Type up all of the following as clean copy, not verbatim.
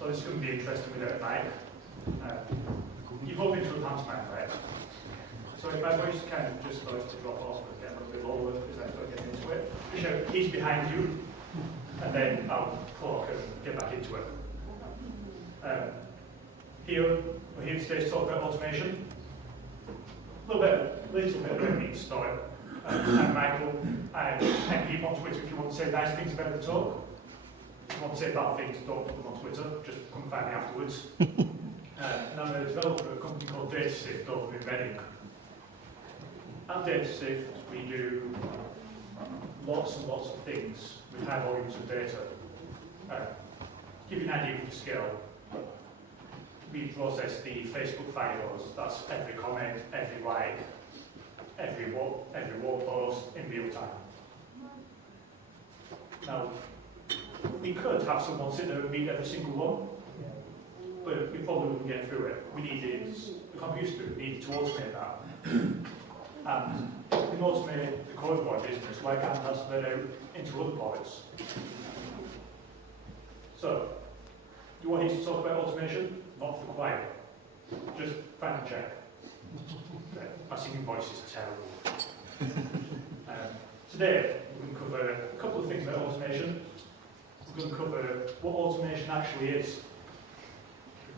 So this is going to be interesting without a mic. You've all been to a pantomime, right? So if my voice kind of just starts to drop off and get a little bit lower because I start getting into it, you shout, he's behind you, and then I'll clock and get back into it. We're here today to talk about automation. A little bit about me to start. I'm Michael. I'm Heap on Twitter if you want to say nice things about the talk. If you want to say bad things, don't put them on Twitter, just come find me afterwards. And I'm a developer at a company called DataSift over in Reading. At DataSift, we do lots and lots of things with high volumes of data. Give you an idea of the scale. We process the Facebook files, that's every comment, every like, every wall post in real time. Now, we could have someone sit there and read every single one, but we probably wouldn't get through it. We needed the computer, we needed to automate that. And if we can automate the code of our business, why can't that spread out into other parts? So, do you want me to talk about automation? Not for the choir. Just fact check. My singing voice is terrible. Today, we're going to cover a couple of things about automation. We're going to cover what automation actually is,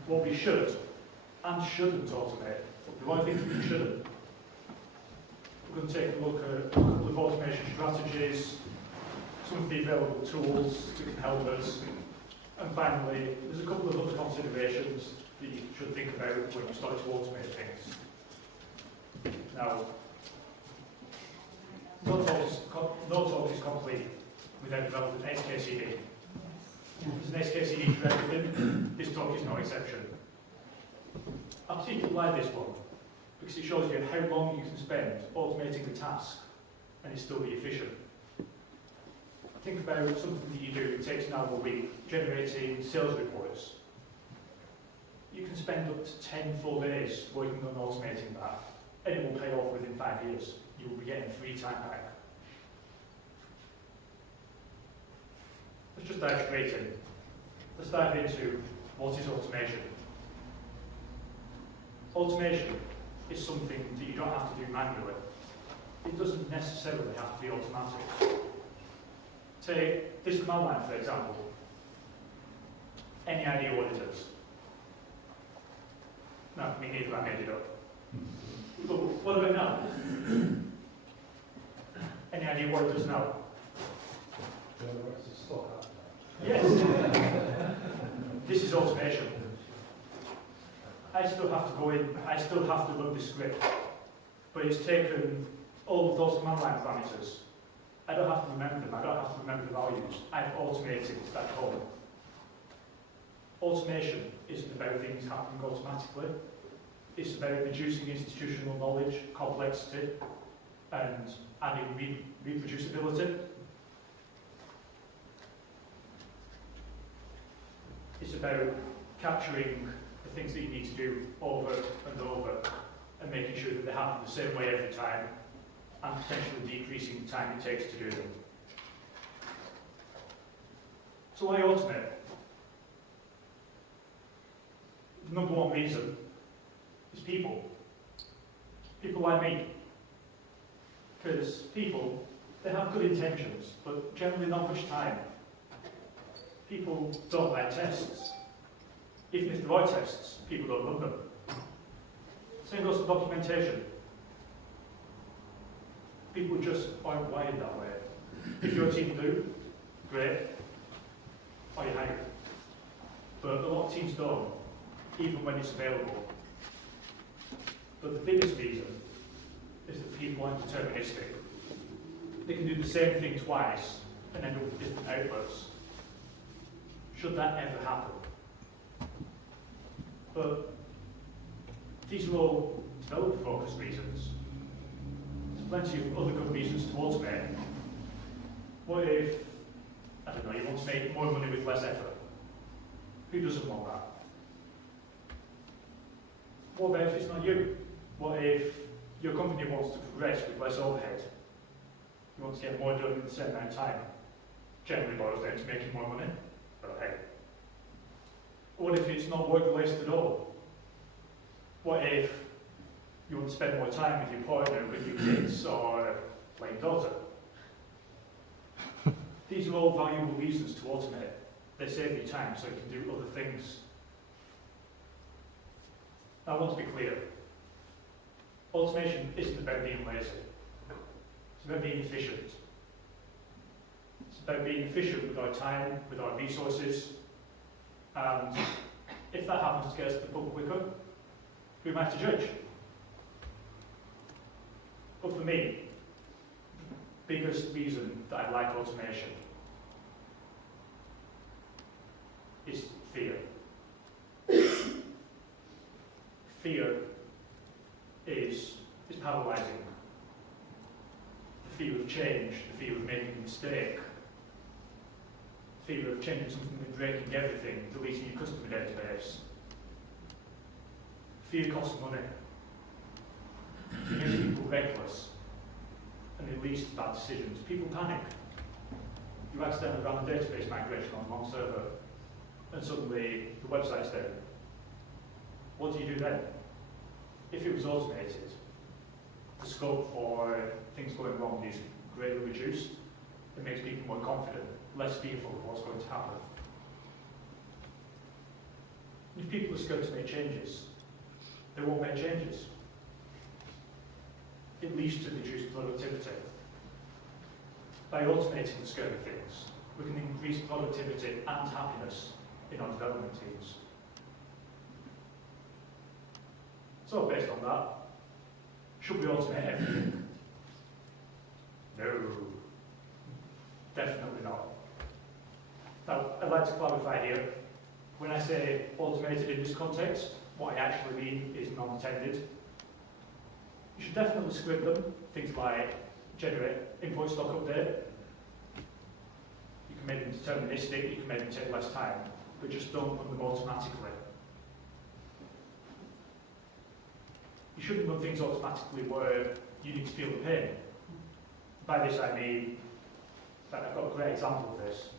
what we should and shouldn't automate, the right things we shouldn't. We're going to take a look at a couple of automation strategies, some of the available tools that can help us, and finally, there's a couple of other considerations that you should think about when you start to automate things. Now, no talk is complete without developing an SKCD. There's an SKCD for everything. This talk is no exception. I particularly like this one because it shows you how long you can spend automating the task and it still be efficient. Think about something that you do, it takes an hour a week, generating sales reports. You can spend up to 10 full days working on automating that, and it will pay off within 5 years. You will be getting free time back. Let's just dive straight in. Let's dive into what is automation. Automation is something that you don't have to do manually. It doesn't necessarily have to be automatic. Take this command line, for example. Any idea what it is? No, me neither, I made it up. But what about now? Any idea what it does now? Yes. This is automation. I still have to go in, I still have to run the script, but it's taken all of those command line parameters. I don't have to remember them, I don't have to remember the values. I've automated that code. Automation isn't about things happening automatically. It's about reducing institutional knowledge, complexity, and adding reproducibility. It's about capturing the things that you need to do over and over and making sure that they happen the same way every time, and potentially decreasing the time it takes to do them. So why automate? The number one reason is people. People like me. Because people, they have good intentions, but generally not much time. People don't like tests. Even if there are tests, people don't run them. Same goes for documentation. People just aren't wired that way. If your team do, great, or you hire it. But a lot of teams don't, even when it's available. But the biggest reason is that people aren't deterministic. They can do the same thing twice and end up with different outputs. Should that ever happen? But these are all developer-focused reasons. Plenty of other good reasons to automate. What if, I don't know, you want to make more money with less effort? Who doesn't want that? What about if it's not you? What if your company wants to progress with less overhead? You want to get more done in the same amount of time? Generally boils down to making more money, but hey. What if it's not work-related at all? What if you want to spend more time with your partner, with your kids, or playing daughter? These are all valuable reasons to automate. They save you time so you can do other things. Now, I want to be clear. Automation isn't about being lazy. It's about being efficient. It's about being efficient with our time, with our resources, and if that happens to get us to the pub quicker, who am I to judge? But for me, the biggest reason that I like automation is fear. Fear is paralysing. The fear of change, the fear of making a mistake, the fear of changing something and breaking everything, deleting your customer database. Fear costs money. It makes people reckless, and it leads to bad decisions. People panic. You accidentally run a database migration on one server, and suddenly the website's down. What do you do then? If it was automated, the scope for things going wrong is greatly reduced. It makes people more confident, less fearful of what's going to happen. If people are scared to make changes, they won't make changes. It leads to reduced productivity. By automating the scope of things, we can increase productivity and happiness in our development teams. So based on that, should we automate everything? No, definitely not. Now, I'd like to clarify here, when I say automated in this context, what I actually mean is non-intended. You should definitely script them, things like generate import stock update. You can make them deterministic, you can make them take less time, but just don't run them automatically. You shouldn't run things automatically where you need to feel the pain. By this I mean, that I've got a great example of this.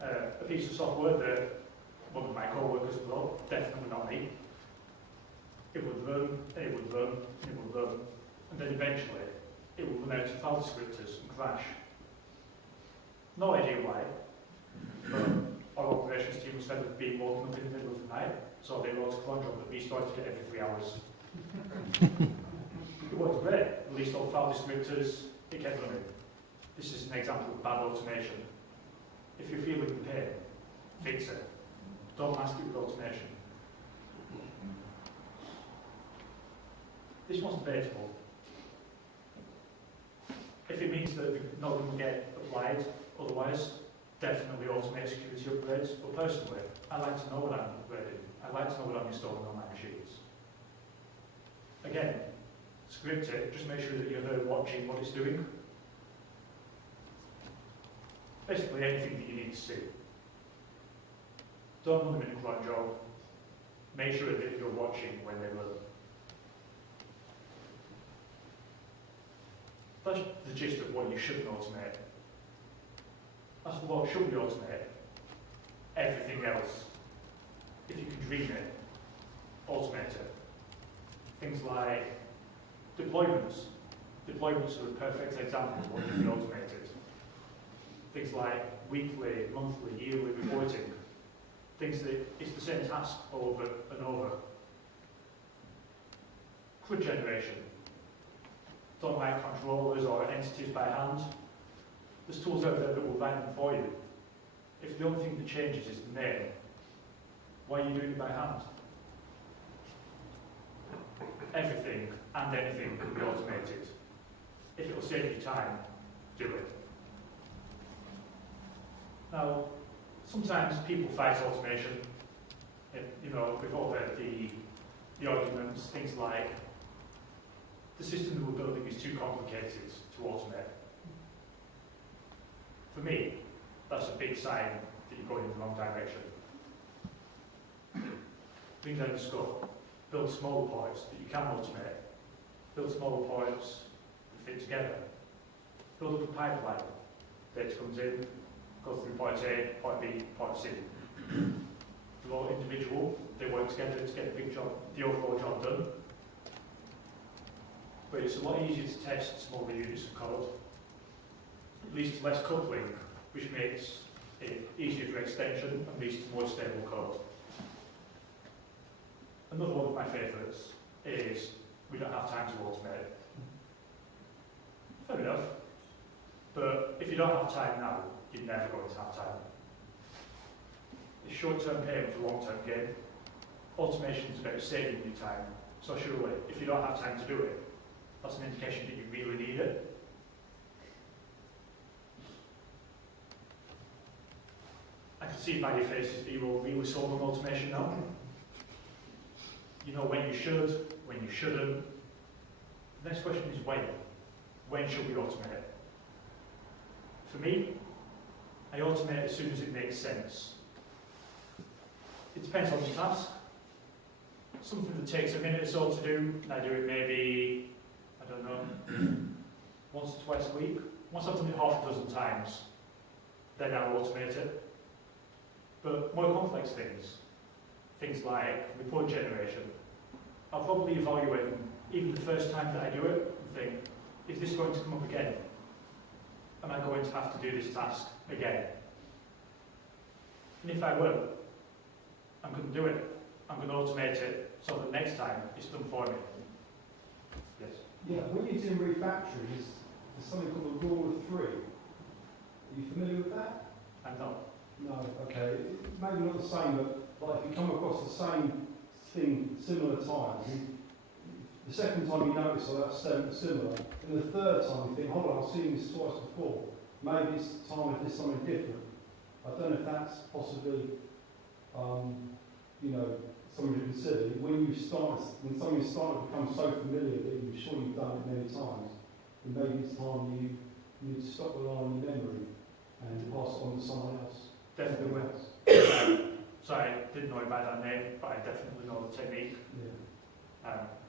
A piece of software that one of my co-workers wrote, definitely not me. It would run, and it would run, and it would run, and then eventually it would run out of file descriptors and crash. No idea why, but our operations team was fed with being woken up in the middle of the night, so they wrote a cron job that restarted it every 3 hours. It worked great, released all file descriptors, it kept running. This is an example of bad automation. If you're feeling the pain, fix it. Don't mask it with automation. This one's debatable. If it means that nothing will get applied otherwise, definitely automate security upgrades. But personally, I like to know what I'm upgrading. I like to know what I'm installing on my machines. Again, script it, just make sure that you're there watching what it's doing. Basically anything that you need to see. Don't run them in a cron job. Make sure that you're watching when they run. That's the gist of what you shouldn't automate. That's what should we automate. Everything else, if you can dream it, automate it. Things like deployments. Deployments are a perfect example of what can be automated. Things like weekly, monthly, yearly reporting. Things that it's the same task over and over. CRUD generation. Don't write controllers or entities by hand. There's tools out there that will write them for you. If the only thing that changes is the name, why are you doing it by hand? Everything and anything can be automated. If it will save you time, do it. Now, sometimes people fight automation. We've all heard the arguments, things like, the system that we're building is too complicated to automate. For me, that's a big sign that you're going in the wrong direction. Bring down the scope. Build smaller parts that you can automate. Build smaller parts that fit together. Build up a pipeline. Data comes in, goes through part A, part B, part C. all individual. They work together to get the overall job done. But it's a lot easier to test smaller units of code. It leads to less coupling, which makes it easier for extension and leads to more stable code. Another one of my favourites is we don't have time to automate. Fair enough. But if you don't have time now, you're never going to have time. It's short-term pain for long-term gain. Automation is about saving you time. So surely, if you don't have time to do it, that's an indication that you really need it. I can see by your faces that you're all really sold on automation now. You know when you should, when you shouldn't. The next question is when. When should we automate? For me, I automate as soon as it makes sense. It depends on the task. Something that takes a minute or so to do, I do it maybe, I don't know, once or twice a week. Once I've done it half a dozen times, then I'll automate it. But more complex things like report generation, I'll probably evaluate them even the first time that I do it and think, is this going to come up again? Am I going to have to do this task again? And if I will, I'm going to do it. I'm going to automate it so that next time it's done for me. Yes? Yeah, when you're doing refactoring, there's something called the rule of three. Are you familiar with that? I'm not. No, okay. Maybe not the same, but like if you come across the same thing similar times, the second time you notice that that's similar, and the third time you think, hold on, I've seen this twice before. Maybe it's time I did something different. I don't know if that's possibly, something to consider. When something starts to become so familiar that you're sure you've done it many times, then maybe it's time you need to stop relying on your memory and pass it on to someone else. Definitely. So I didn't know it by that name, but I definitely know the technique.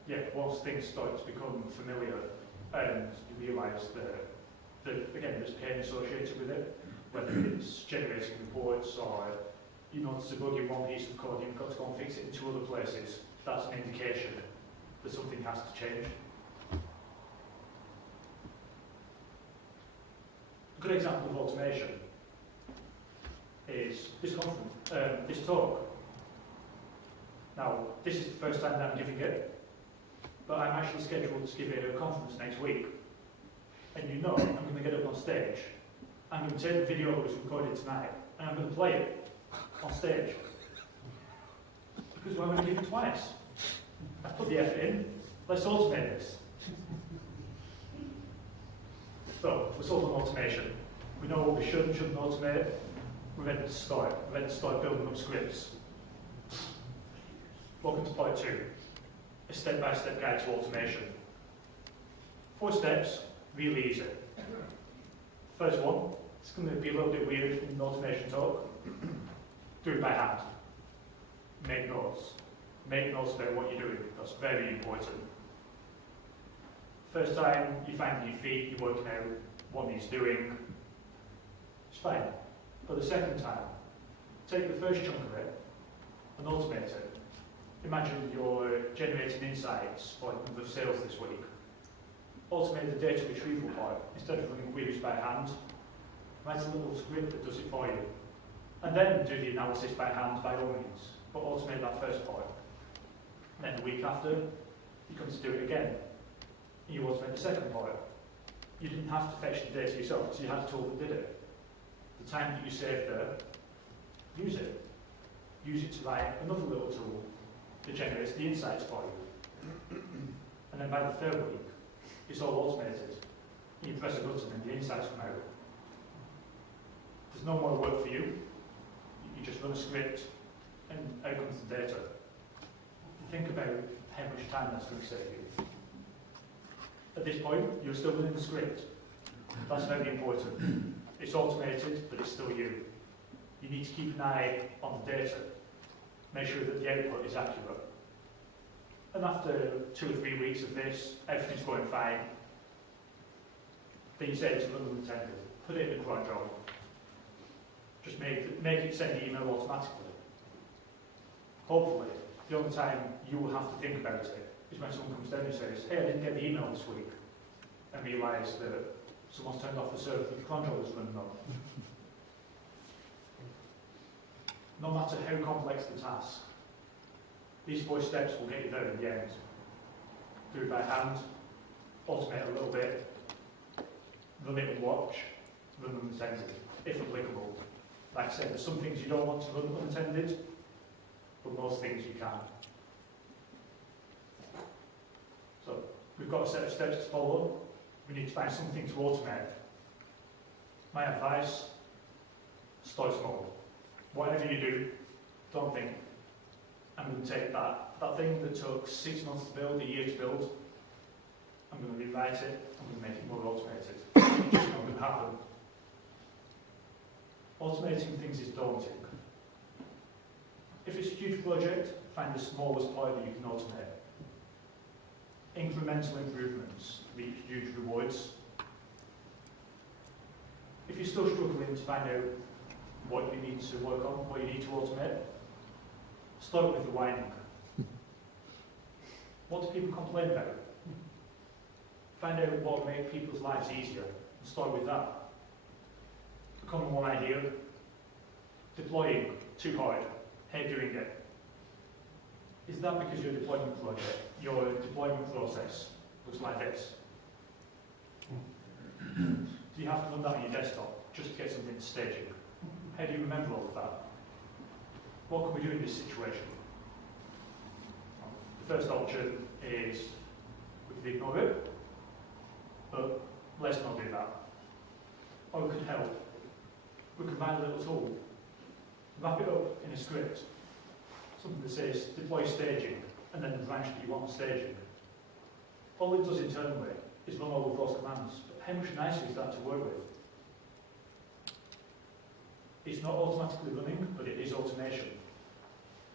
Yeah. Once things start to become familiar and you realise that again, there's pain associated with it, whether it's generating reports or you notice a bug in one piece of code, you've got to go and fix it in two other places, that's an indication that something has to change. A good example of automation is this conference, this talk. Now, this is the first time that I'm giving it, but I'm actually scheduled to give it at a conference next week. And I'm going to get up on stage, I'm going to take the video that was recorded tonight, and I'm going to play it on stage. Because I'm going to give it twice. I've put the effort in, let's automate this. So, we're sold on automation. We know what we should and shouldn't automate. We're ready to start. We're ready to start building up scripts. Welcome to part 2, a step-by-step guide to automation. 4 steps, really easy. First one, it's going to be a little bit weird in automation talk. Do it by hand. Make notes. Make notes about what you're doing. That's very important. First time you find your feet, you're working out what needs doing. It's fine. But the second time, take the first chunk of it and automate it. Imagine you're generating insights for the number of sales this week. Automate the data retrieval part. Instead of running queries by hand, write a little script that does it for you. And then do the analysis by hand by all means, but automate that first part. And then the week after, you come to do it again. And you automate the second part. You didn't have to fetch the data yourself, because you had a tool that did it. The time that you saved there, use it. Use it to write another little tool that generates the insights for you. And then by the third week, it's all automated. You press a button and the insights come out. There's no more work for you. You just run a script and out comes the data. Think about how much time that's going to save you. At this point, you're still running the script. That's very important. It's automated, but it's still you. You need to keep an eye on the data. Make sure that the output is accurate. And after 2 or 3 weeks of this, everything's going fine. Then you say to run the template, put it in a cron job. Just make it send the email automatically. Hopefully, the only time you will have to think about it is when someone comes down and says, hey, I didn't get the email this week, and realise that someone's turned off the server that the controller's running on. No matter how complex the task, these 4 steps will get you there in the end. Do it by hand, automate a little bit, run it and watch, run unattended, if applicable. Like I said, there's some things you don't want to run unattended, but most things you can. So, we've got a set of steps to follow. We need to find something to automate. My advice, start small. Whatever you do, don't think, I'm going to take that thing that took 6 months to build, a year to build, I'm going to rewrite it, I'm going to make it more automated. It's just not going to happen. Automating things is daunting. If it's a huge project, find the smallest part that you can automate. Incremental improvements reap huge rewards. If you're still struggling to find out what you need to work on, what you need to automate, start with the whining. What do people complain about? Find out what will make people's lives easier and start with that. The common one I hear, deploying, too hard, hate doing it. Is that because your deployment process looks like this? Do you have to run that on your desktop just to get something to staging? How do you remember all of that? What can we do in this situation? The first option is we can ignore it, but let's not do that. Or we could help. We could find a little tool, wrap it up in a script, something that says deploy staging, and then the branch that you want staging. All it does internally is run all of those commands, but how much nicer is that to work with? It's not automatically running, but it is automation.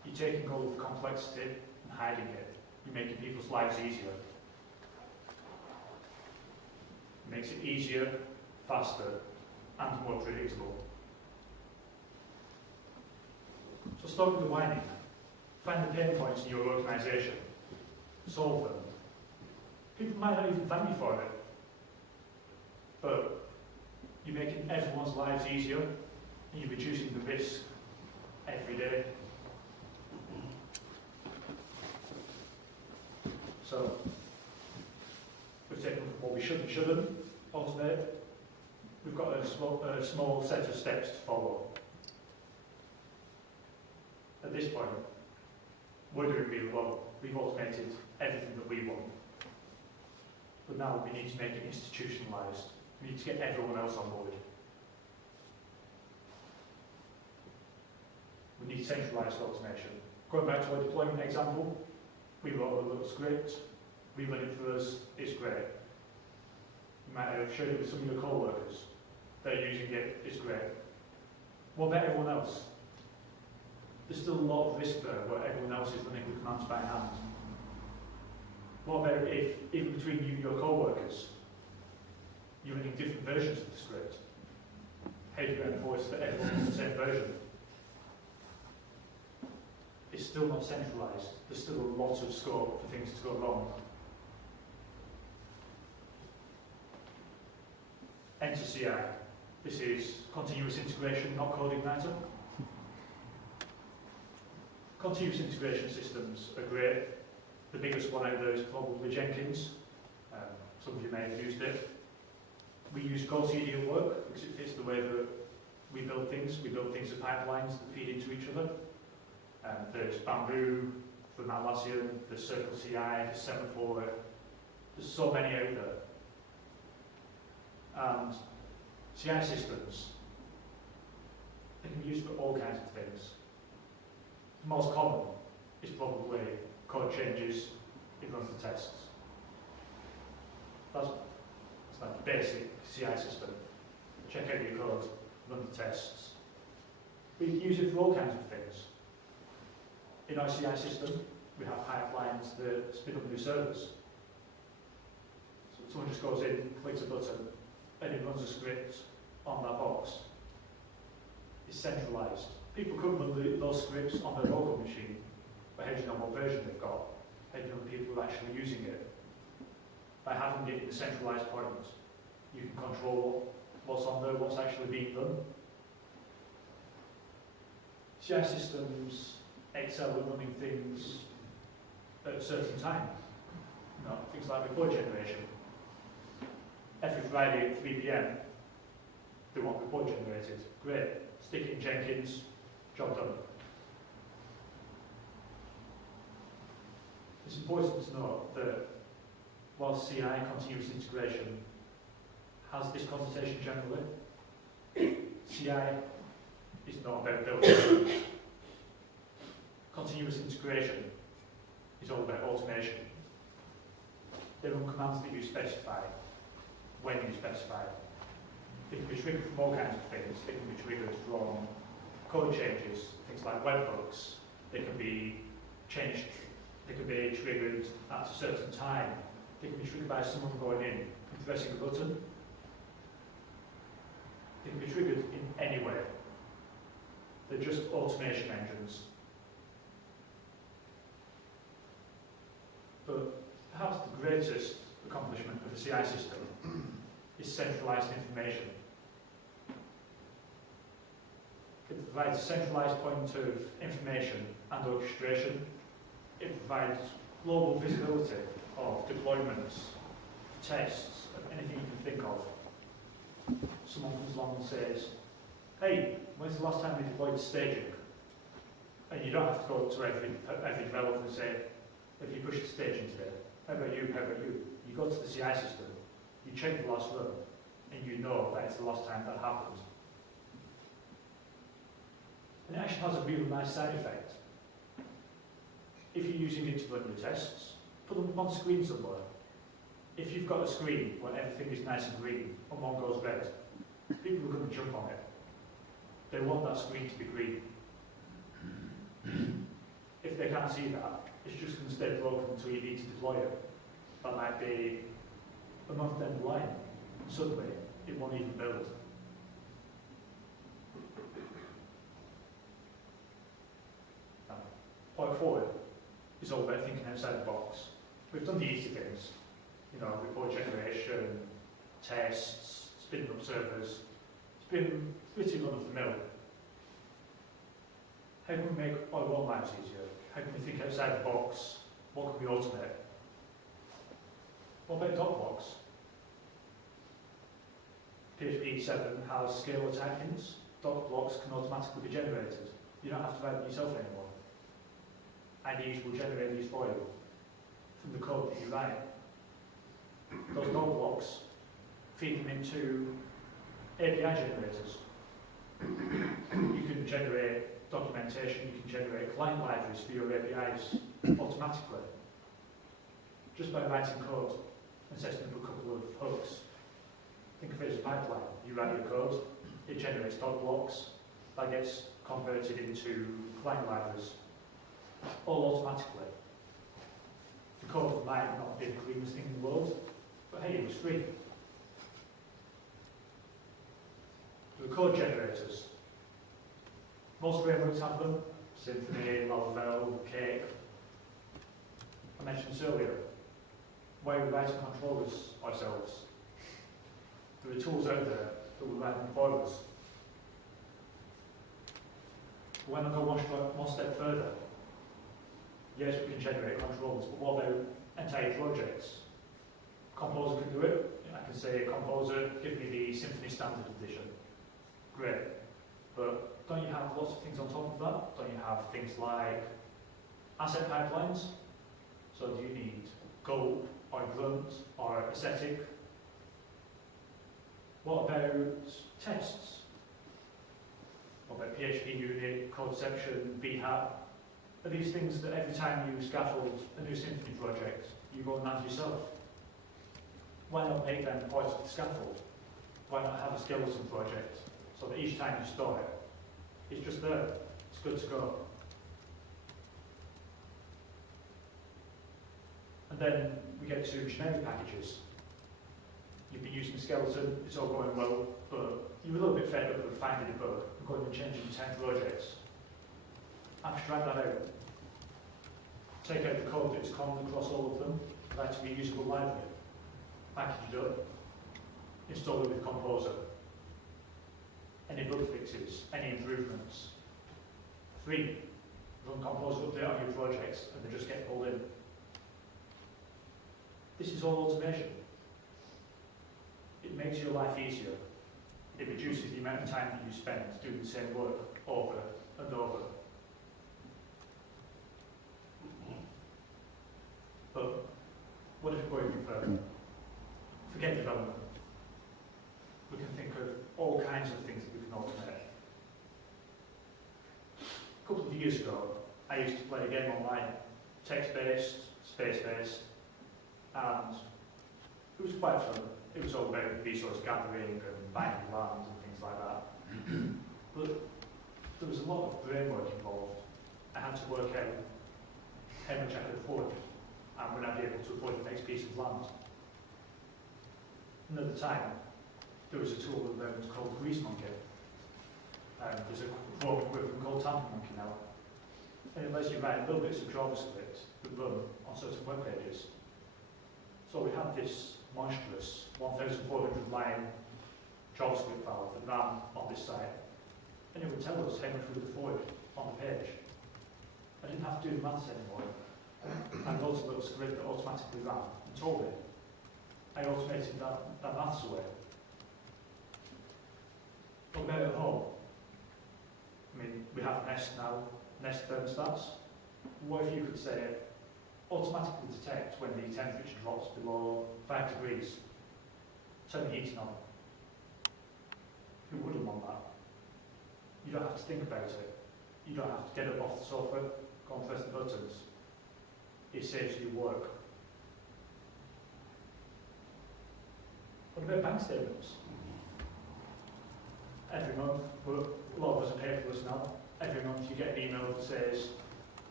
You're taking all of the complexity and hiding it. You're making people's lives easier. It makes it easier, faster, and more predictable. So start with the whining. Find the pain points in your organisation. Solve them. People might not even thank you for it, but you're making everyone's lives easier and you're reducing the risk every day. So, we've taken what we should and shouldn't automate. We've got a small set of steps to follow. At this point, we're doing really well. We've automated everything that we want. But now we need to make it institutionalised. We need to get everyone else on board. We need centralised automation. Going back to our deployment example, we wrote a little script, we run it for us, it's great. You might have shared it with some of your co-workers. They're using it, it's great. What about everyone else? There's still a lot of risk there where everyone else is running the commands by hand. What about if, even between you and your co-workers, you're running different versions of the script? How do you enforce that everyone has the same version? It's still not centralised. There's still a lot of scope for things to go wrong. Enter CI. This is continuous integration, not code igniter. Continuous integration systems are great. The biggest one out there is probably Jenkins. Some of you may have used it. We use GoCD at work because it fits the way that we build things. We build things as pipelines that feed into each other. There's Bamboo from Atlassian, there's Circle CI, there's Semaphore. There's so many out there. And CI systems, they can be used for all kinds of things. The most common is probably code changes, it runs the tests. That's like the basic CI system. Check out your code, run the tests. We can use it for all kinds of things. In our CI system, we have pipelines that spin up new servers. So someone just goes in, clicks a button, and it runs a script on that box. It's centralised. People could run those scripts on their local machine, depending on what version they've got, depending on the people who are actually using it. By having it in a centralised point, you can control what's on there, what's actually being done. CI systems excel at running things at a certain time. You know, things like report generation. Every Friday at 3 PM, they want report generated. Great. Stick it in Jenkins, job done. It's important to note that while CI, continuous integration, has this connotation generally, CI is not about building. Continuous integration is all about automation. They run commands that you specify, when you specify. They can be triggered from all kinds of things. They can be triggered from code changes, things like webhooks. They can be changed. They can be triggered at a certain time. They can be triggered by someone going in and pressing a button. They can be triggered in any way. They're just automation engines. But perhaps the greatest accomplishment of the CI system is centralised information. It provides a centralised point of information and orchestration. It provides global visibility of deployments, tests, of anything you can think of. Someone comes along and says, hey, when's the last time we deployed staging? And you don't have to go to every developer and say, have you pushed staging today? How about you? How about you? You go to the CI system, you check the last run, and you know that it's the last time that happened. And it actually has a really nice side effect. If you're using it to run your tests, put them on screen somewhere. If you've got a screen where everything is nice and green and one goes red, people are going to jump on it. They want that screen to be green. If they can't see that, it's just going to stay broken until you need to deploy it. That might be a month down the line, and suddenly it won't even build. Point forward is all about thinking outside the box. We've done the easy things, you know, report generation, tests, spinning up servers. It's been pretty run of the mill. How can we make our own lives easier? How can we think outside the box? What can we automate? What about dot blocks? PHP 7 has scalar type hints. Dot blocks can automatically be generated. You don't have to write them yourself anymore. IDEs will generate these for you from the code that you write. Those dot blocks feed them into API generators. You can generate documentation, you can generate client libraries for your APIs automatically. Just by writing code and setting up a couple of hooks. Think of it as a pipeline. You write your code, it generates dot blocks, that gets converted into client libraries. All automatically. The code might not be the cleanest thing in the world, but hey, it was free. The code generators. Most frameworks have them. Symfony, Laravel, Cake. I mentioned this earlier. Why are we writing controllers ourselves? There are tools out there that will write them for us. But when I go one step further, yes, we can generate controllers, but what about entire projects? Composer can do it. I can say, Composer, give me the Symfony Standard Edition. Great. But don't you have lots of things on top of that? Don't you have things like asset pipelines? So do you need Gulp or Grunt or Ascetic? What about tests? What about PHP unit, codeception, BHAP? Are these things that every time you scaffold a new Symfony project, you go and add yourself? Why not make them part of the scaffold? Why not have a skeleton project so that each time you store it, it's just there, it's good to go. And then we get to generic packages. You've been using the skeleton, it's all going well, but you're a little bit fed up with finding a bug and going and changing 10 projects. I've tried that out. take out the code that's common across all of them, write a reusable library, package it up, install it with Composer. Any bug fixes, any improvements. 3, run Composer update on your projects and they just get pulled in. This is all automation. It makes your life easier. It reduces the amount of time that you spend doing the same work over and over. But what if we go even further? Forget development. We can think of all kinds of things that we can automate. A couple of years ago, I used to play a game online, text-based, space-based, and it was quite fun. It was all about resource gathering and buying land and things like that. But there was a lot of brain work involved. I had to work out how much I could afford and when I'd be able to afford the next piece of land. And at the time, there was a tool that was called Grease Monkey. There's a program equivalent called Tamper Monkey now. And it lets you write little bits of JavaScript that run on certain web pages. So we had this monstrous 1,400 line JavaScript file that ran on this site, and it would tell us how much we could afford on the page. I didn't have to do the maths anymore. I wrote a little script that automatically ran and told me. I automated that maths away. But about at home, I mean, we have Nest now, Nest thermostats. What if you could say, automatically detect when the temperature drops below 5 degrees, turn the heating on? Who wouldn't want that? You don't have to think about it. You don't have to get up off the sofa, go and press the buttons. It saves you work. What about bank statements? Every month, a lot of us are paperless now. Every month you get an email that says,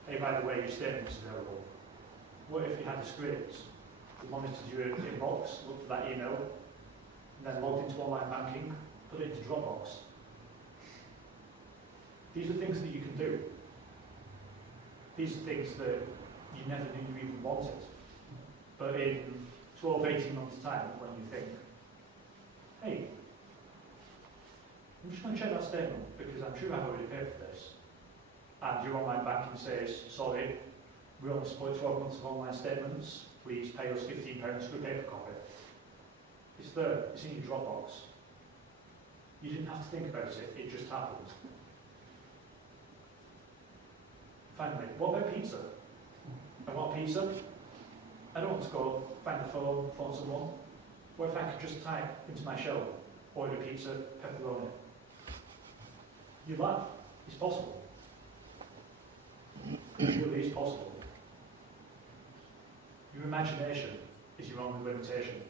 hey, by the way, your statement is available. What if you had a script that monitored your inbox, looked for that email, and then logged into online banking, put it into Dropbox? These are things that you can do. These are things that you never knew you even wanted. But in 12, 18 months' time, when you think, hey, I'm just going to check that statement because I'm sure I've already paid for this. And your online banking says, sorry, we only support 12 months of online statements. Please pay us £15 for a paper copy. It's there. It's in your Dropbox. You didn't have to think about it. It just happened. Finally, what about pizza? I want pizza. I don't want to go find the phone someone. What if I could just type into my shell, order pizza, pepperoni? You laugh. It's possible. It really is possible. Your imagination is your only limitation.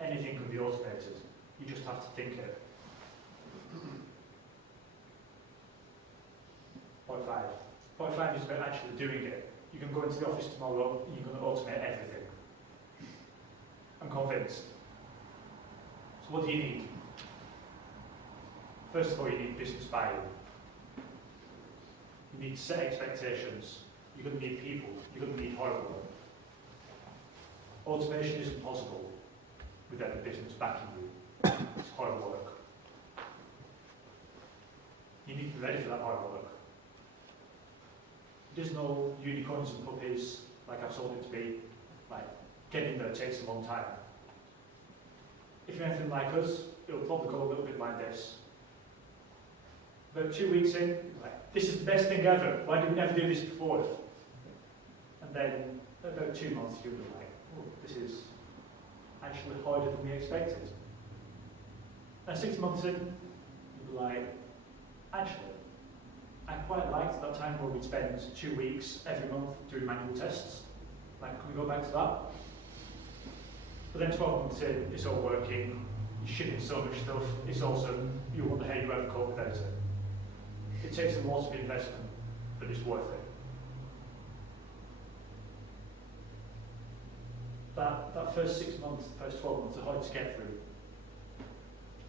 Anything can be automated. You just have to think it. Point 5. Point 5 is about actually doing it. You can go into the office tomorrow and you're going to automate everything. I'm convinced. So what do you need? First of all, you need business buy-in. You need to set expectations. You're going to need people. You're going to need horrible. Automation isn't possible without the business backing you. It's hard work. You need to be ready for that hard work. There's no unicorns and puppies like I've sold it to be. Like, getting there takes a long time. If you're anything like us, it'll probably go a little bit like this. About 2 weeks in, like, this is the best thing ever. Why did we never do this before? And then, about 2 months, you'll be like, oh, this is actually harder than we expected. And 6 months in, you'll be like, actually, I quite liked that time where we'd spend 2 weeks every month doing manual tests. Like, can we go back to that? But then 12 months in, it's all working, you're shipping so much stuff, it's awesome, you wonder how you ever cope without it. It takes a lot of investment, but it's worth it. That first 6 months, the first 12 months are hard to get through.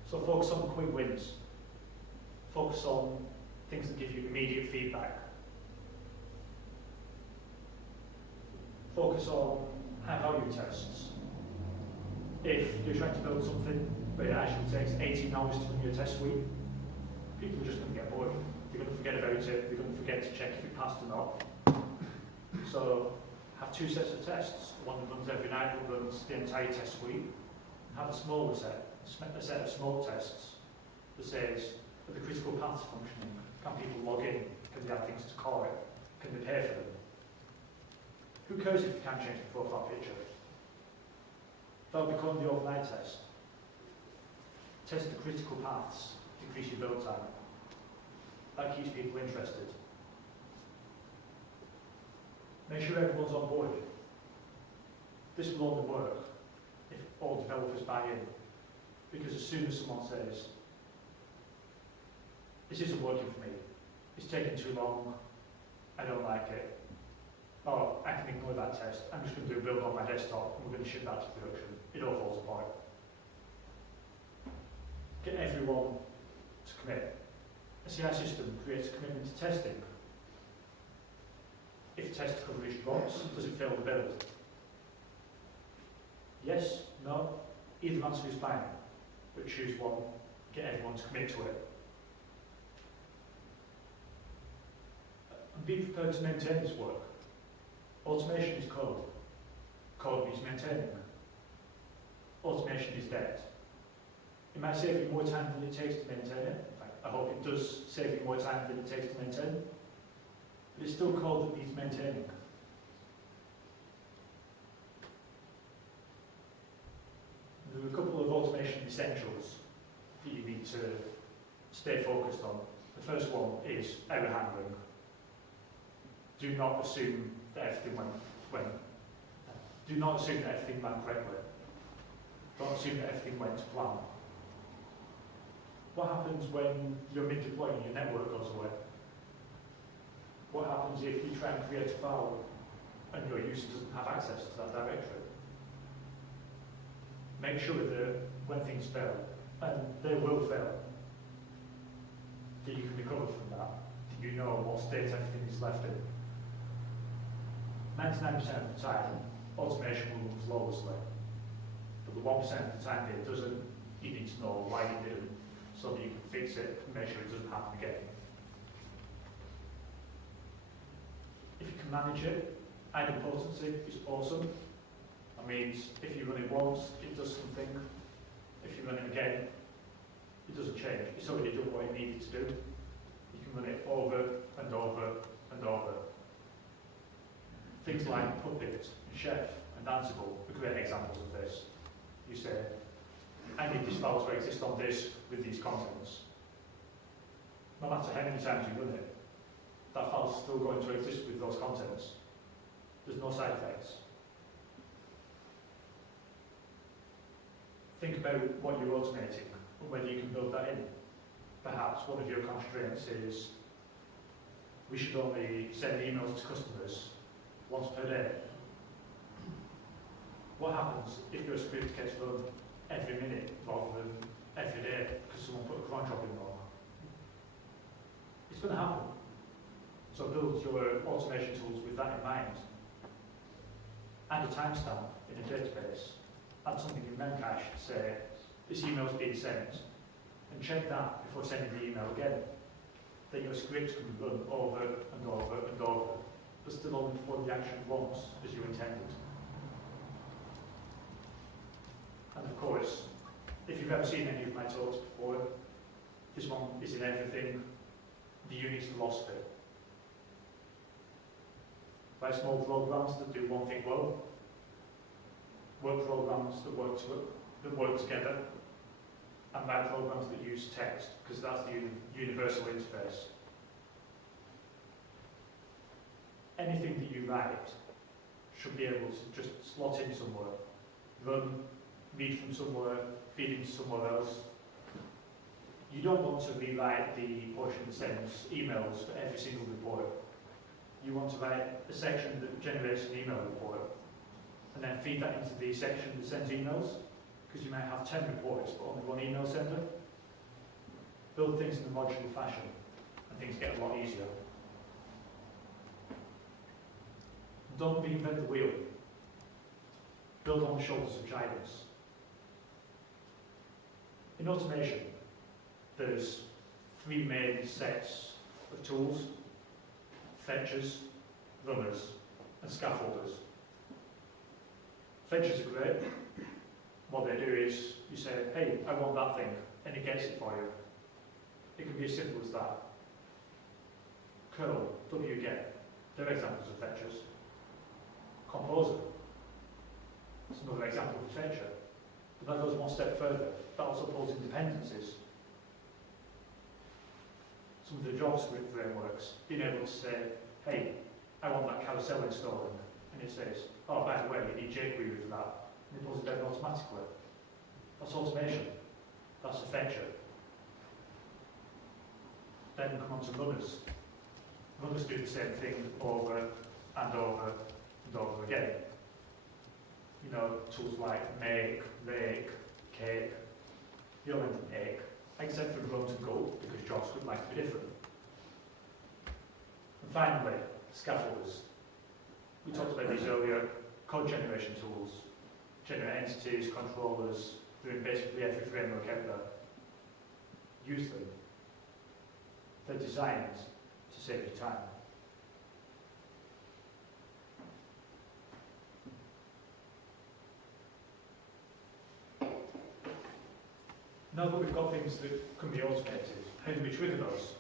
So focus on the quick wins. Focus on things that give you immediate feedback. focus on high-value tests. If you're trying to build something but it actually takes 18 hours to run your test suite, people are just going to get bored. They're going to forget about it, they're going to forget to check if it passed or not. So have two sets of tests, one that runs every night, that runs the entire test suite, and have a smaller set, a set of small tests that says, are the critical paths functioning? Can people log in? Can they have things to call it? Can they pay for them? Who cares if you can't change the profile picture? That'll become the overnight test. Test the critical paths, decrease your build time. That keeps people interested. Make sure everyone's on board. This will only work if all developers buy in. Because as soon as someone says, this isn't working for me, it's taking too long, I don't like it, or I can ignore that test, I'm just going to do a build on my desktop and we're going to ship that to production, it all falls apart. Get everyone to commit. A CI system creates a commitment to testing. If test coverage drops, does it fail the build? Yes, no, either answer is fine, but choose one, get everyone to commit to it. And be prepared to maintain this work. Automation is code. Code needs maintaining. Automation is debt. It might save you more time than it takes to maintain it. In fact, I hope it does save you more time than it takes to maintain it. But it's still code that needs maintaining. There are a couple of automation essentials that you need to stay focused on. The first one is error handling. Do not assume that everything went correctly. Don't assume that everything went to plan. What happens when you're mid-deploying and your network goes away? What happens if you try and create a file and your user doesn't have access to that directory? Make sure that when things fail, and they will fail, that you can recover from that you know what state everything is left in. 99% of the time, automation will run flawlessly. But the 1% of the time that it doesn't, you need to know why it didn't, so that you can fix it and make sure it doesn't happen again. If you can manage it, idempotency is awesome. That means if you run it once, it does something. If you run it again, it doesn't change. It's already done what it needed to do. You can run it over and over and over. Things like Puppet, and Chef, and Ansible are great examples of this. You say, I need this file to exist on disk with these contents. No matter how many times you run it, that file's still going to exist with those contents. There's no side effects. Think about what you're automating and whether you can build that in. Perhaps one of your constraints is we should only send emails to customers once per day. What happens if your script gets run every minute rather than every day because someone put a cron job in wrong? It's going to happen. So build your automation tools with that in mind. Add a timestamp in a database. Add something in Memcache to say, this email's been sent, and check that before sending the email again. Then your script can be run over and over and over, but still only perform the action once as you intended. And of course, if you've ever seen any of my talks before, this one is in everything, the Unix philosophy. Write small programs that do one thing well, work programs that work together, and write programs that use text, because that's the universal interface. Anything that you write should be able to just slot in somewhere, run, read from somewhere, feed into somewhere else. You don't want to rewrite the portion that sends emails for every single report. You want to write a section that generates an email report, and then feed that into the section that sends emails, because you might have 10 reports but only one email sender. Build things in a modular fashion, and things get a lot easier. Don't reinvent the wheel. Build on the shoulders of giants. In automation, there's three main sets of tools: fetchers, runners, and scaffolders. Fetchers are great. What they do is you say, hey, I want that thing, and it gets it for you. It can be as simple as that. Curl, W-get, they're examples of fetchers. Composer, it's another example of a fetcher. But that goes one step further. That also pulls in dependencies. Some of the JavaScript frameworks, being able to say, hey, I want that carousel installing, and it says, oh, by the way, you need jQuery for that, and it pulls it down automatically. That's automation. That's a fetcher. Then come on to runners. Runners do the same thing over and over and over again. You know, tools like make, rake, cake, the only egg, except for grunt and go, because JavaScript likes to be different. And finally, scaffolders. We talked about these earlier, code generation tools, generate entities, controllers, doing basically every framework out there. Use them. They're designed to save you time. Now that we've got things that can be automated, how do we trigger those?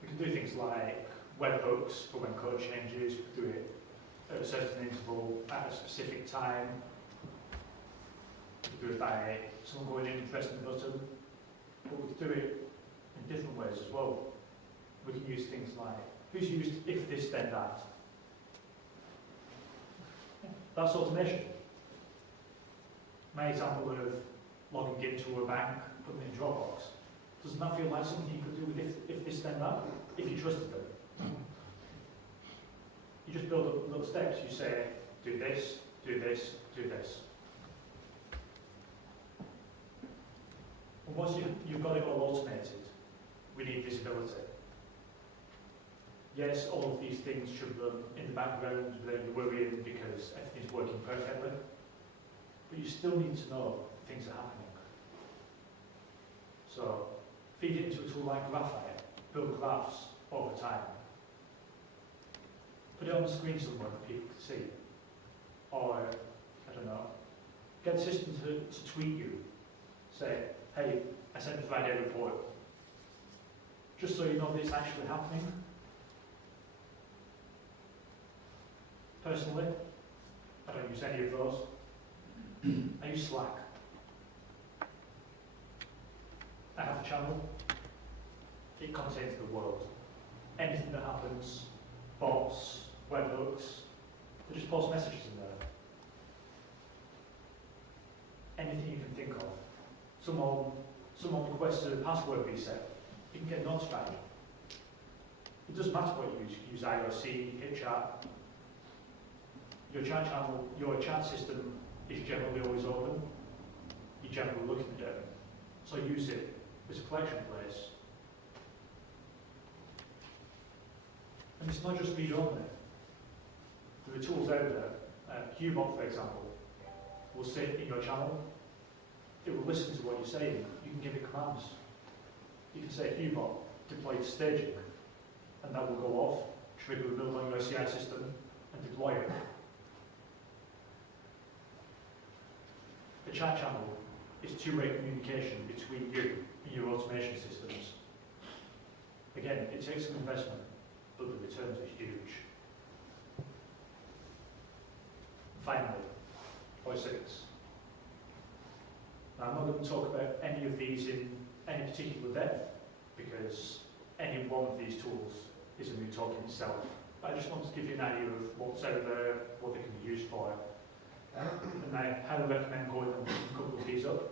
We can do things like webhooks for when code changes, we can do it at a certain interval, at a specific time. We can do it by someone going in and pressing the button, but we can do it in different ways as well. We can use things like, who's used if this then that? That's automation. My example of logging into a bank, putting it in Dropbox, doesn't that feel like something you could do with if this then that? If you trusted them. You just build up little steps. You say, do this, do this, do this. And once you've got it all automated, we need visibility. Yes, all of these things should run in the background without you worrying because everything's working perfectly. But you still need to know things are happening. So, feed it into a tool like Graphite, build graphs over time. Put it on the screen somewhere that people can see. Or, I don't know, get the system to tweet you. Say, hey, I sent the Friday report. Just so you know that it's actually happening. Personally, I don't use any of those. I use Slack. I have a channel. It contains the world. Anything that happens, bots, webhooks, they just post messages in there. Anything you can think of. Someone requests a password reset, you can get notified. It doesn't matter what you use. You use IRC, HitChat. Your chat channel, your chat system is generally always open. You're generally looking at it. So use it as a collection place. And it's not just read-only. There are tools out there. Qbot, for example, will sit in your channel. It will listen to what you're saying. You can give it commands. You can say, Qbot, deploy to staging, and that will go off, trigger a build on your CI system, and deploy it. The chat channel is two-way communication between you and your automation systems. Again, it takes some investment, but the returns are huge. Finally, point 6. Now, I'm not going to talk about any of these in any particular depth, because any one of these tools is a new talk in itself. But I just want to give you an idea of what's out there, what they can be used for. And I highly recommend going and picking a couple of these up.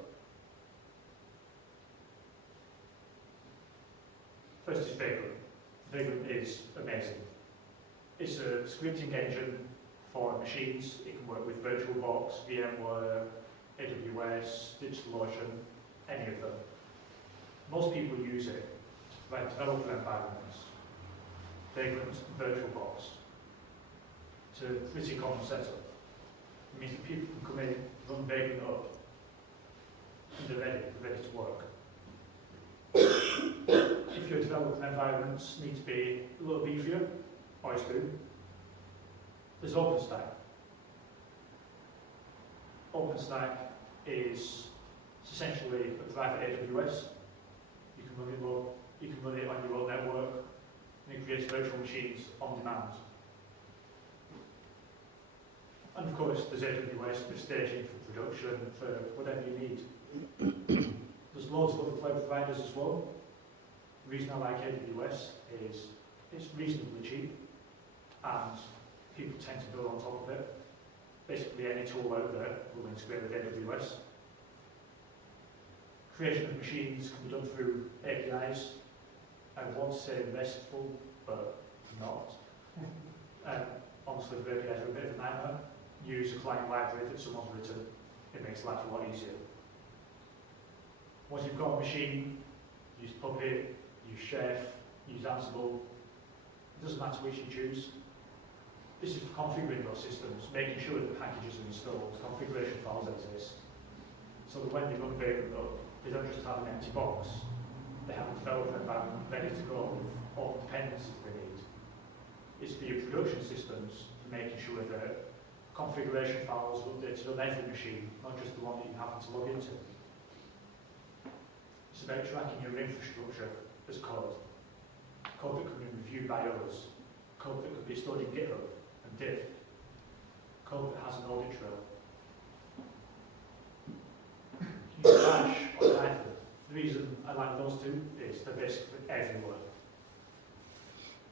First is Vagrant. Vagrant is amazing. It's a scripting engine for machines. It can work with VirtualBox, VMware, AWS, DigitalOcean, any of them. Most people use it to provide developer environments. Vagrant, VirtualBox. It's a pretty common setup. It means that people can come in, run Vagrant up, and they're ready to work. If your development environments need to be a little beefier, always do, there's OpenStack. OpenStack is essentially a private AWS. You can run it on your own network, and it creates virtual machines on demand. And of course, there's AWS for staging, for production, for whatever you need. There's loads of other cloud providers as well. The reason I like AWS is it's reasonably cheap, and people tend to build on top of it. Basically, any tool out there will integrate with AWS. Creation of machines can be done through APIs. I want to say RESTful, but not. Honestly, the APIs are a bit of a nightmare. Use a client library that someone's written. It makes life a lot easier. Once you've got a machine, use Puppet, use Chef, use Ansible. It doesn't matter which you choose. This is for configuring those systems, making sure that packages are installed, configuration files exist, so that when you run Vagrant up, they don't just have an empty box. They have a developer environment ready to go with all the dependencies they need. It's for your production systems, for making sure that configuration files are updated on every machine, not just the one that you happen to log into. It's about tracking your infrastructure as code. Code that can be reviewed by others. Code that can be stored in GitHub and diff. Code that has an audit trail. Use Bash or Python. The reason I like those two is they're basically everywhere.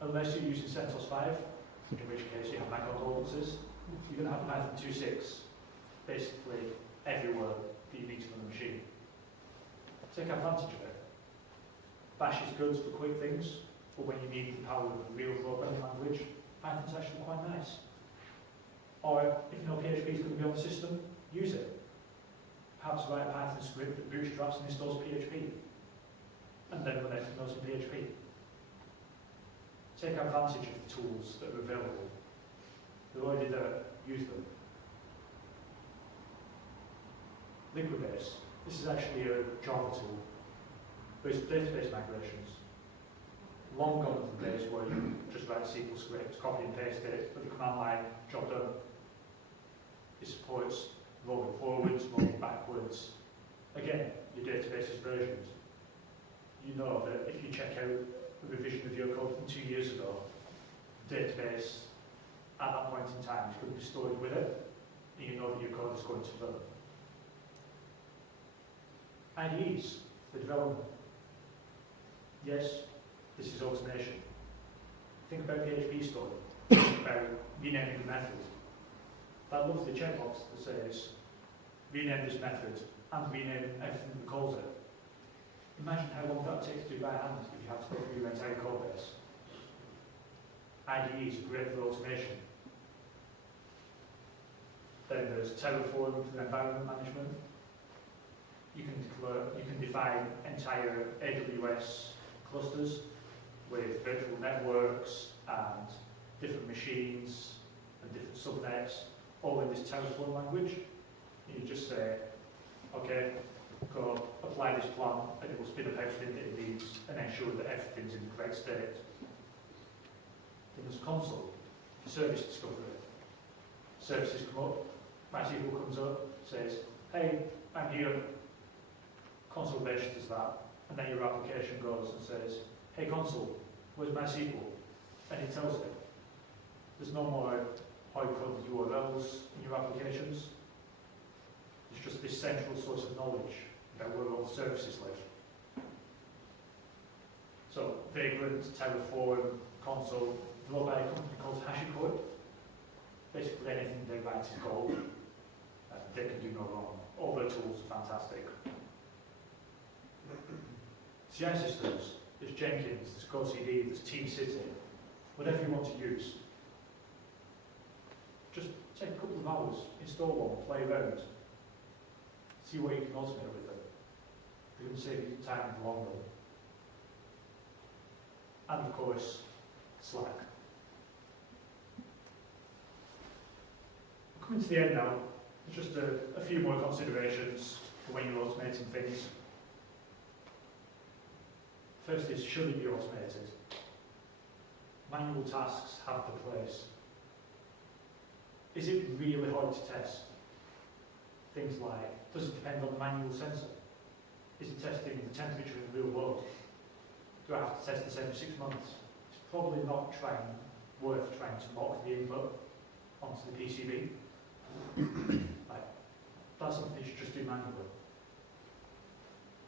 Unless you're using CentOS 5, in which case you have Mac condolences, you're going to have Python 2.6 basically everywhere that you need to run the machine. Take advantage of it. Bash is good for quick things, but when you need the power of a real programming language, Python's actually quite nice. Or if you know PHP is going to be on the system, use it. Perhaps write a Python script that bootstraps and installs PHP, and then run everything else in PHP. Take advantage of the tools that are available. They're already there, use them. Liquibase. This is actually a Java tool, but it's database migrations. Long gone are the days where you just write a SQL script, copy and paste it, put the command line, job done. It supports rolling forwards, rolling backwards. Again, your database is versioned. You know that if you check out a revision of your code from 2 years ago, the database at that point in time is going to be stored with it, and you know that your code is going to run. IDEs for development. Yes, this is automation. Think about PHP story. Think about renaming the method. That lovely checkbox that says rename this method and rename everything that calls it. Imagine how long that would take to do by hand if you had to go through your entire code base. IDEs are great for automation. Then there's Terraform for environment management. You can define entire AWS clusters with virtual networks and different machines and different subnets, all in this Terraform language. And you just say, okay, go apply this plan, and it will spin up everything that it needs and ensure that everything's in the correct state. Then there's console, service discovery. Services come up, MySQL comes up, says, hey, I'm here. Console registers that, and then your application goes and says, hey console, where's MySQL? And it tells it. There's no more hard-coded URLs in your applications. It's just this central source of knowledge about where all the services live. So Vagrant, Terraform, Console, developed by a company called HashiCorp. Basically anything they write is gold. They can do no wrong. All their tools are fantastic. CI systems, there's Jenkins, there's GoCD, there's TeamCity, whatever you want to use. Just take a couple of hours, install one, play around, see what you can automate with it. It's going to save you time in the long run. And of course, Slack. Coming to the end now, there's just a few more considerations for when you're automating things. First is, should it be automated? Manual tasks have their place. Is it really hard to test? Things like, does it depend on the manual sensor? Is it testing the temperature in the real world? Do I have to test this every 6 months? It's probably not worth trying to mock the input onto the PCB. That's something you should just do manually.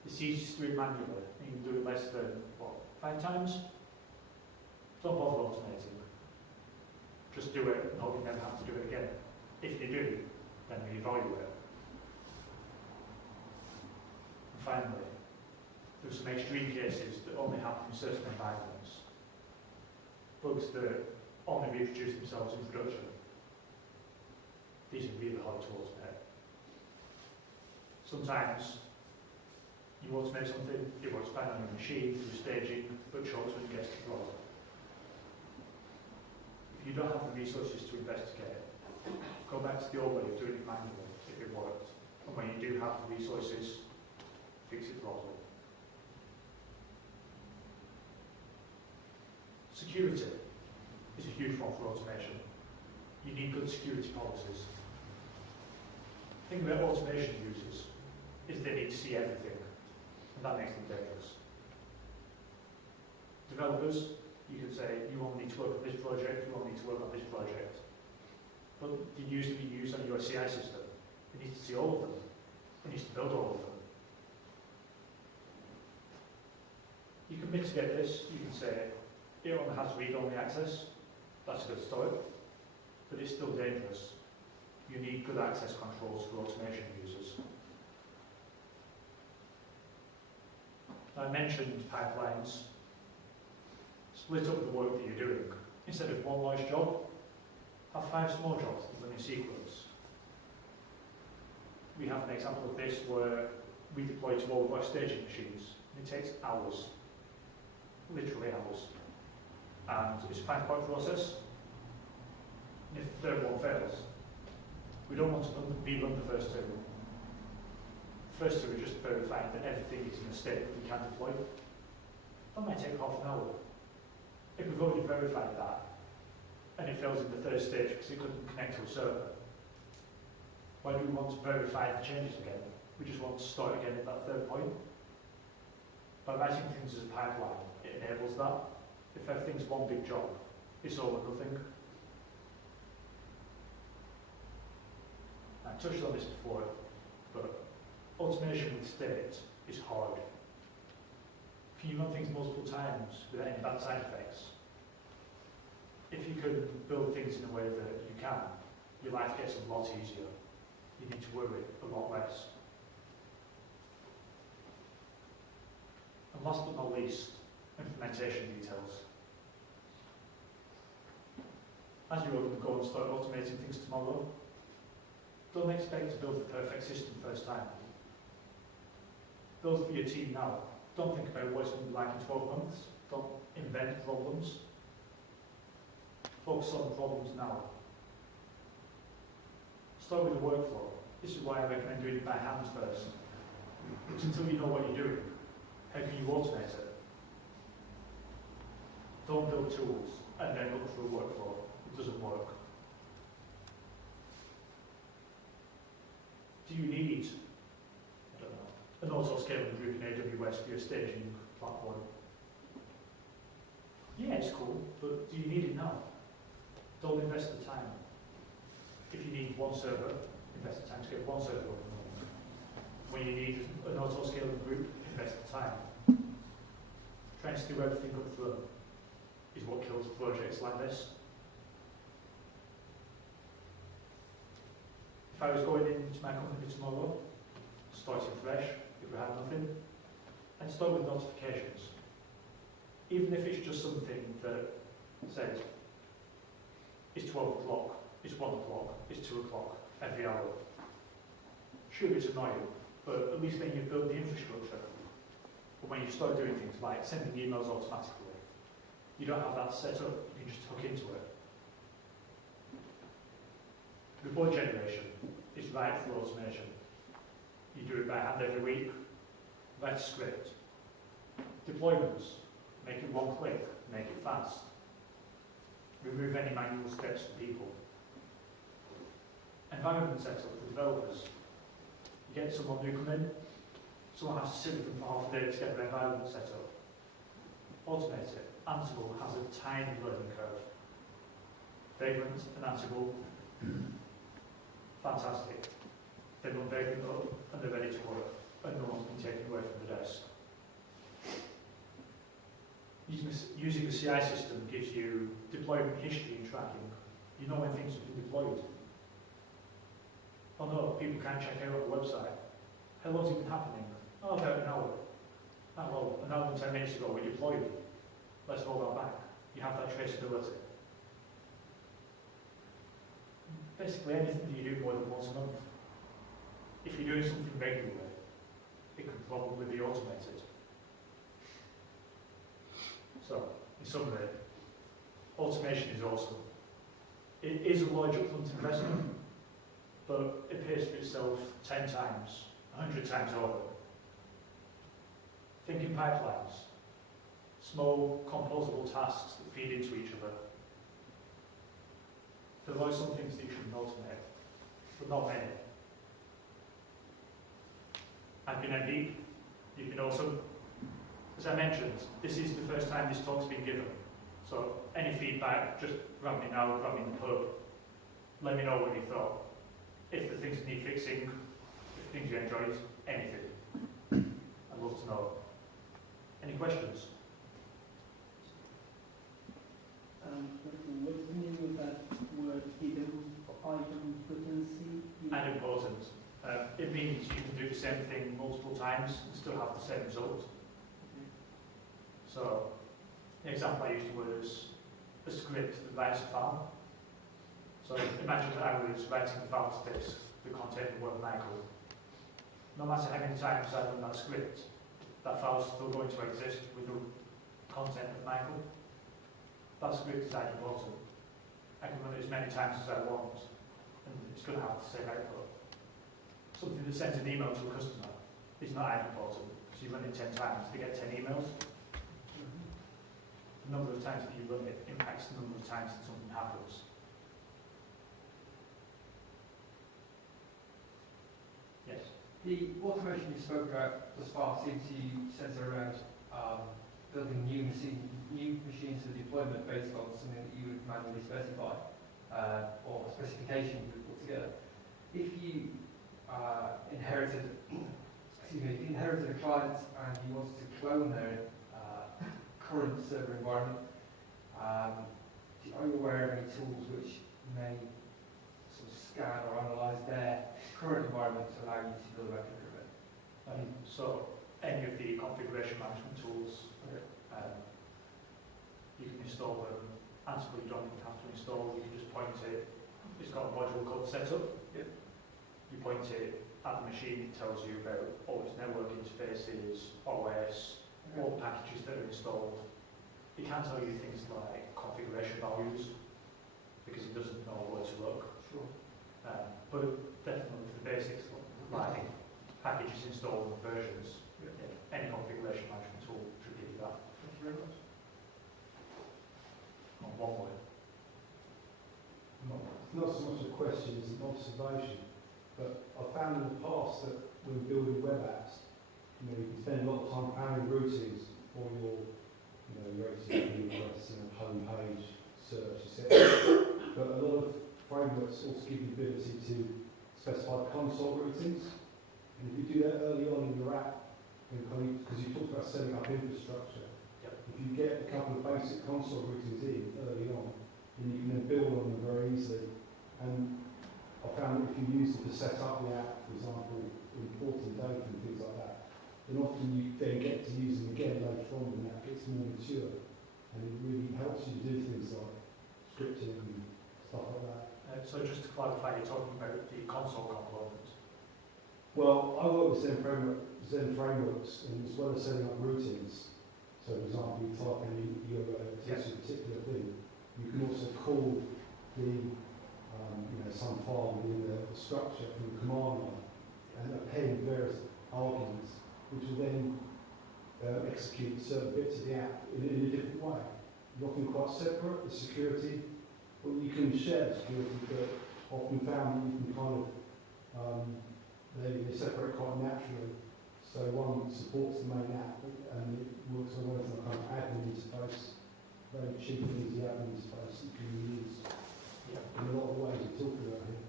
It's easy to do it manually. You can do it less than, 5 times? Don't bother automating. Just do it and hope you never have to do it again. If you do, then reevaluate. And finally, there are some extreme cases that only happen in certain environments. Bugs that only reproduce themselves in production. These are really hard to automate. Sometimes you automate something, it works fine on your machine, through staging, but chokes when it gets to prod. If you don't have the resources to investigate, go back to the old way of doing it manually if it worked. And when you do have the resources, fix it properly. Security is a huge one for automation. You need good security policies. The thing about automation users is they need to see everything, and that makes them dangerous. Developers, you can say, you only need to work on this project, you only need to work on this project. But they need to be used on your CI system. It needs to see all of them. It needs to build all of them. You can mitigate this, you can say, it only has read-only access. That's a good start, but it's still dangerous. You need good access controls for automation users. I mentioned pipelines. Split up the work that you're doing. Instead of one large job, have 5 small jobs that run in sequence. We have an example of this where we deploy to all of our staging machines, and it takes hours, literally hours. And it's a 5-point process. And if the third one fails, we don't want to rerun the first 2. The first 2 are just verifying that everything is in a state that we can deploy. That might take half an hour. If we've already verified that, and it fails in the 3rd stage because it couldn't connect to a server, why do we want to verify the changes again? We just want to start again at that 3rd point. By writing things as a pipeline, it enables that. If everything's one big job, it's all or nothing. I touched on this before, but automation with state is hard. Can you run things multiple times without any bad side effects? If you can build things in a way that you can, your life gets a lot easier. You need to worry a lot less. And last but not least, implementation details. As you're going to go and start automating things tomorrow, don't expect to build the perfect system first time. Build for your team now. Don't think about what it's going to be like in 12 months. Don't invent problems. Focus on the problems now. Start with the workflow. This is why I recommend doing it by hand first. Because until you know what you're doing, how can you automate it? Don't build tools and then look for a workflow. It doesn't work. Do you need, an auto-scaling group in AWS for your staging platform? Yeah, it's cool, but do you need it now? Don't invest the time. If you need one server, invest the time to get one server up and running. When you need an auto-scaling group, invest the time. Trying to do everything up front is what kills projects like this. If I was going into my company tomorrow, starting fresh, if we had nothing, I'd start with notifications. Even if it's just something that says, it's 12 o'clock, it's 1 o'clock, it's 2 o'clock, every hour. Sure, it's annoying, but at least then you've built the infrastructure. But when you start doing things like sending emails automatically, you don't have that set up, you can just hook into it. Report code generation is right through automation. You do it by hand every week, write a script. Deployments, make it one click, make it fast. Remove any manual steps for people. Environment setup for developers. You get someone new come in, someone has to sit with them for half a day to get their environment set up. Automate it. Ansible has a tiny learning curve. Vagrant and Ansible, fantastic. They run Vagrant up and they're ready to work, and no one's been taken away from the desk. Using the CI system gives you deployment history and tracking. You know when things have been deployed. Oh no, people can't check out on the website. How long's it been happening? Oh, about an hour. Oh, well, an hour and 10 minutes ago we deployed. Let's roll that back. You have that traceability. Basically anything that you do more than once a month. If you're doing something regularly, it can probably be automated. So, in summary, automation is awesome. It is a large upfront investment, but it pays for itself 10 times, 100 times over. Think in pipelines, small composable tasks that feed into each other. There are some things that you shouldn't automate, but not many. I've been MD, you've been awesome. As I mentioned, this is the first time this talk's been given. So any feedback, just grab me now, grab me in the pub. Let me know what you thought. If the things that need fixing, if things you enjoyed, anything. I'd love to know. Any questions? What's the meaning of that word hidden item potency? Idempotent. It means you can do the same thing multiple times and still have the same result. Okay. So, the example I used was a script that writes a file. So imagine that I was writing a file to disk that contained the word Michael. No matter how many times I run that script, that file is still going to exist with the content of Michael. That script is idempotent. I can run it as many times as I want, and it's going to have the same output. Something that sends an email to a customer is not idempotent, because you run it 10 times to get 10 emails. The number of times that you run it impacts the number of times that something happens. Yes? The automation you spoke about thus far seemed to centre around building new machines for deployment based on something that you would manually specify or a specification you would put together. If you inherited a client and you wanted to clone their current server environment, are you aware of any tools which may sort of scan or analyse their current environment to allow you to build a replica of it? So, any of the configuration management tools, you can install them. Ansible you don't even have to install, you can just point it. It's got a module called setup. Yep. You point it at the machine, it tells you about all its network interfaces, OS, all the packages that are installed. It can tell you things like configuration values, because it doesn't know where to look. Sure. But definitely for the basics, like packages installed and versions, any configuration management tool should give you that. Thank you very much. On one way. It's not so much a question as an observation, but I've found in the past that when building web apps, you can spend a lot of time planning routines for your HTTP requests, homepage, search, etc. But a lot of frameworks also give you the ability to specify console routines, and if you do that early on in your app, because you talked about setting up infrastructure, if you get a couple of basic console routines in early on, then you can then build on them very easily. And I found that if you use it to set up the app, for example, importing data and things like that, then often you then get to use them again later on when that gets more mature. And it really helps you do things like scripting and stuff like that. So just to clarify, you're talking about the console component. Well, I work with Zen frameworks, and as well as setting up routines. So, for example, you type in your particular thing. You can also call the some file within the structure from the command line and append various arguments, which will then execute certain bits of the app in a different way. You're often quite separate, the security, well, you can share the security, but often found that you can kind of, they separate quite naturally. So one supports the main app and it works on one kind of admin interface, very cheap and easy admin interface you can use in a lot of ways we talk about here.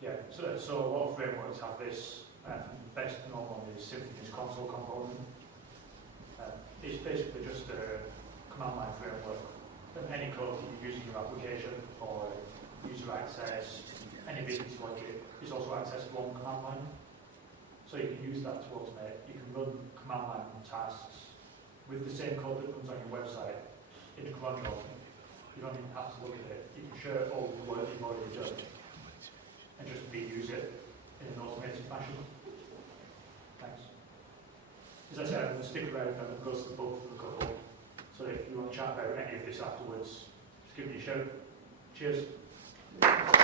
Yeah, so a lot of frameworks have this. Best known one is Symphony's console component. It's basically just a command line framework. Any code that you use in your application or user access, any business logic is also accessible on command line. So you can use that to automate. You can run command line tasks with the same code that comes on your website in a command line. You don't even have to look at it. You can share all the work you've already done and just reuse it in an automated fashion. Thanks. As I said, I'm going to stick around and go to the book for a couple. So if you want to chat about any of this afterwards, just give me a shout. Cheers.